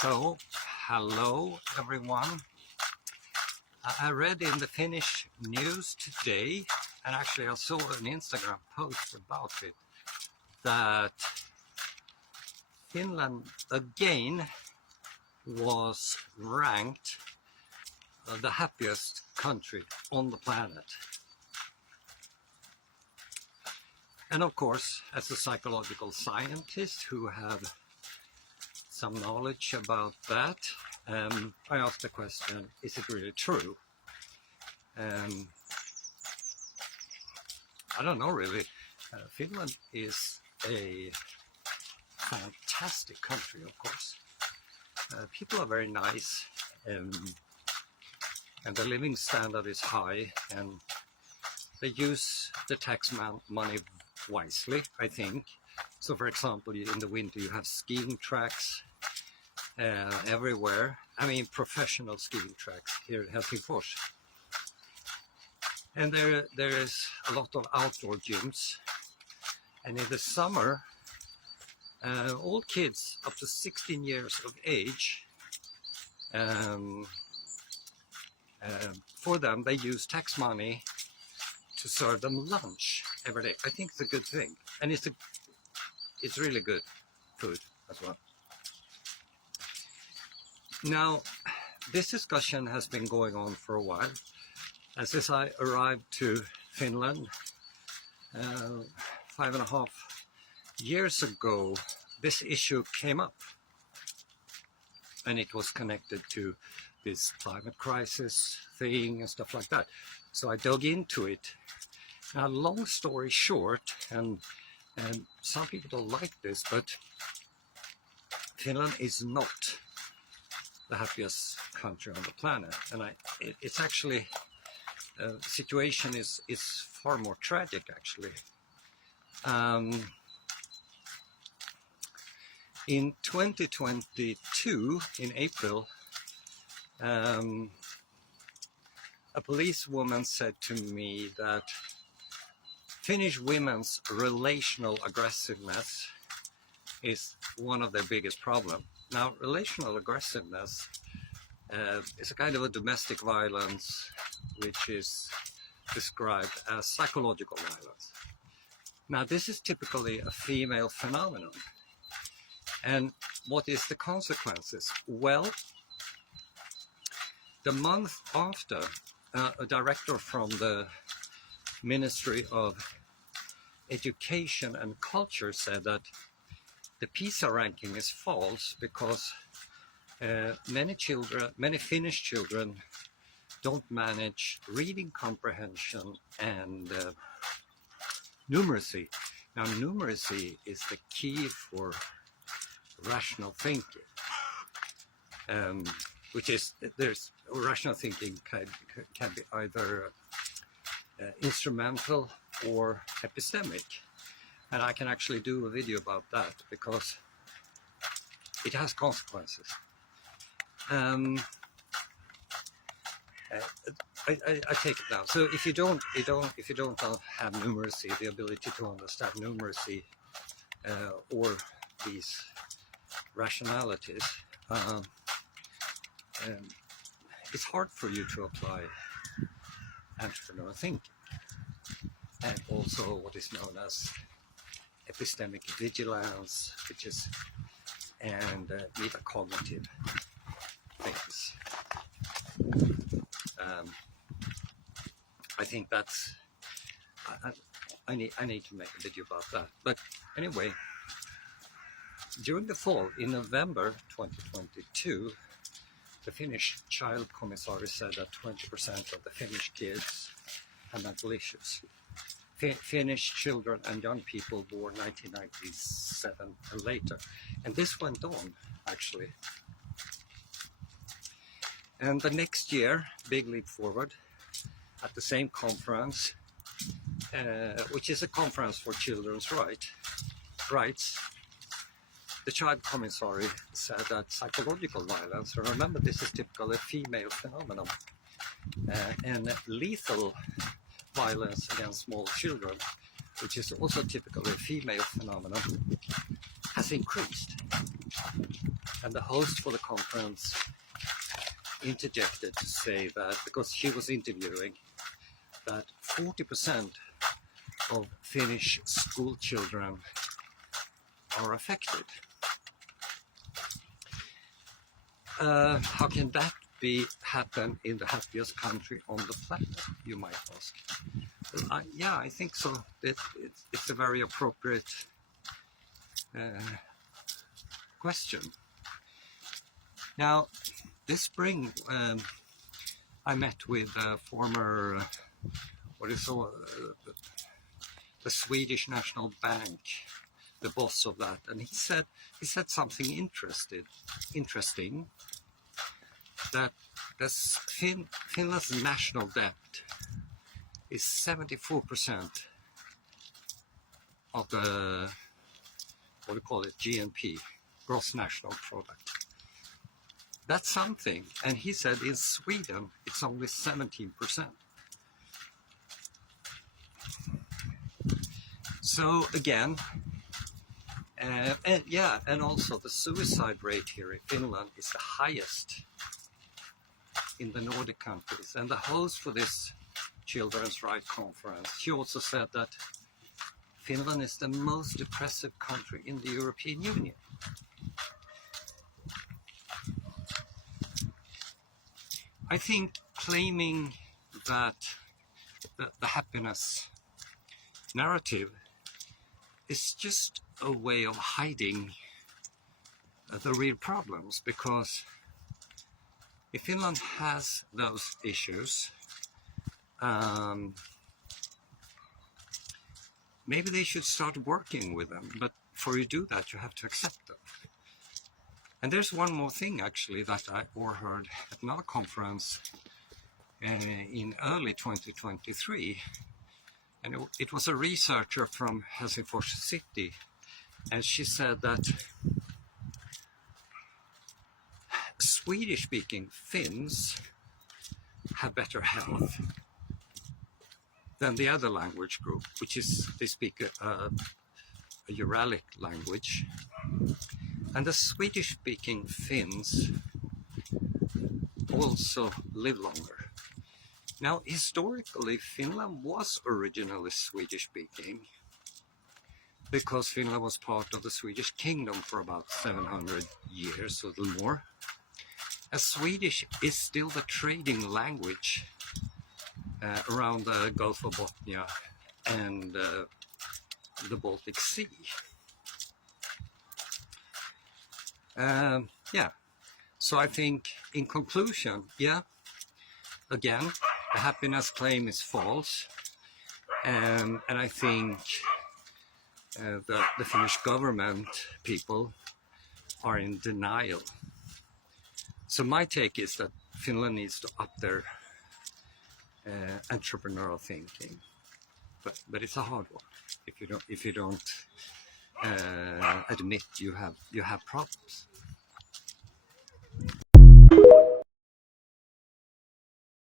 So, hello everyone. I read in the Finnish news today, and actually I saw an Instagram post about it, that Finland again was ranked the happiest country on the planet. And of course, as a psychological scientist who have some knowledge about that, I asked the question, is it really true? I don't know really. Finland is a fantastic country, of course. People are very nice, and the living standard is high, and they use the tax money wisely, I think. So for example, in the winter you have skiing tracks everywhere. I mean professional skiing tracks here in Helsingfors. And there is a lot of outdoor gyms. And in the summer, all kids up to 16 years of age, for them they use tax money to serve them lunch every day. I think it's a good thing, and it's really good food as well. Now, this discussion has been going on for a while, and since I arrived to Finland 5.5 years ago, this issue came up, and it was connected to this climate crisis thing and stuff like that. So I dug into it. Now, long story short, and some people don't like this, but Finland is not the happiest country on the planet, and it's actually the situation is far more tragic actually. In 2022, in April, a policewoman said to me that Finnish women's relational aggressiveness is one of their biggest problems. Now, relational aggressiveness is a kind of a domestic violence which is described as psychological violence. Now, this is typically a female phenomenon. And what is the consequences? Well, the month after, a director from the Ministry of Education and Culture said that the PISA ranking is false because many Finnish children don't manage reading comprehension and numeracy. Now, numeracy is the key for rational thinking, which is, there's rational thinking can be either instrumental or epistemic, and I can actually do a video about that because it has consequences. I take it now. So if you don't have numeracy, the ability to understand numeracy or these rationalities, it's hard for you to apply entrepreneurial thinking, and also what is known as epistemic vigilance, which is, and metacognitive things. I think that's, I need to make a video about that. But anyway, during the fall, in November 2022, the Finnish Child Commissary said that 20% of the Finnish kids have mental issues. Finnish children and young people born 1997 and later. And this went on, actually. And the next year, big leap forward, at the same conference, which is a conference for children's rights, the Child Commissary said that psychological violence, and remember this is typically a female phenomenon, and lethal violence against small children, which is also typically a female phenomenon, has increased. And the host for the conference interjected to say that, because she was interviewing, that 40% of Finnish school children are affected. How can that happen in the happiest country on the planet, you might ask? Yeah, I think so. It's a very appropriate question. Now, this spring, I met with former, the Swedish National Bank, the boss of that, and he said something interesting, that Finland's national debt is 74% of the, what do you call it, GNP, gross national product. That's something. And he said in Sweden it's only 17%. So again, and also the suicide rate here in Finland is the highest in the Nordic countries. And the host for this children's rights conference, she also said that Finland is the most depressive country in the European Union. I think claiming that the happiness narrative is just a way of hiding the real problems, because if Finland has those issues, maybe they should start working with them, but before you do that you have to accept them. And there's one more thing actually that I overheard at another conference in early 2023, and it was a researcher from Helsingfors city, and she said that Swedish-speaking Finns have better health than the other language group, which is they speak a Uralic language. And the Swedish-speaking Finns also live longer. Now, historically, Finland was originally Swedish-speaking because Finland was part of the Swedish kingdom for about 700 years, or a little more. As Swedish is still the trading language around the Gulf of Bothnia and the Baltic Sea. So I think in conclusion, again, the happiness claim is false, and I think the Finnish government people are in denial. So my take is that Finland needs to up their entrepreneurial thinking, but it's a hard one if you don't admit you have problems.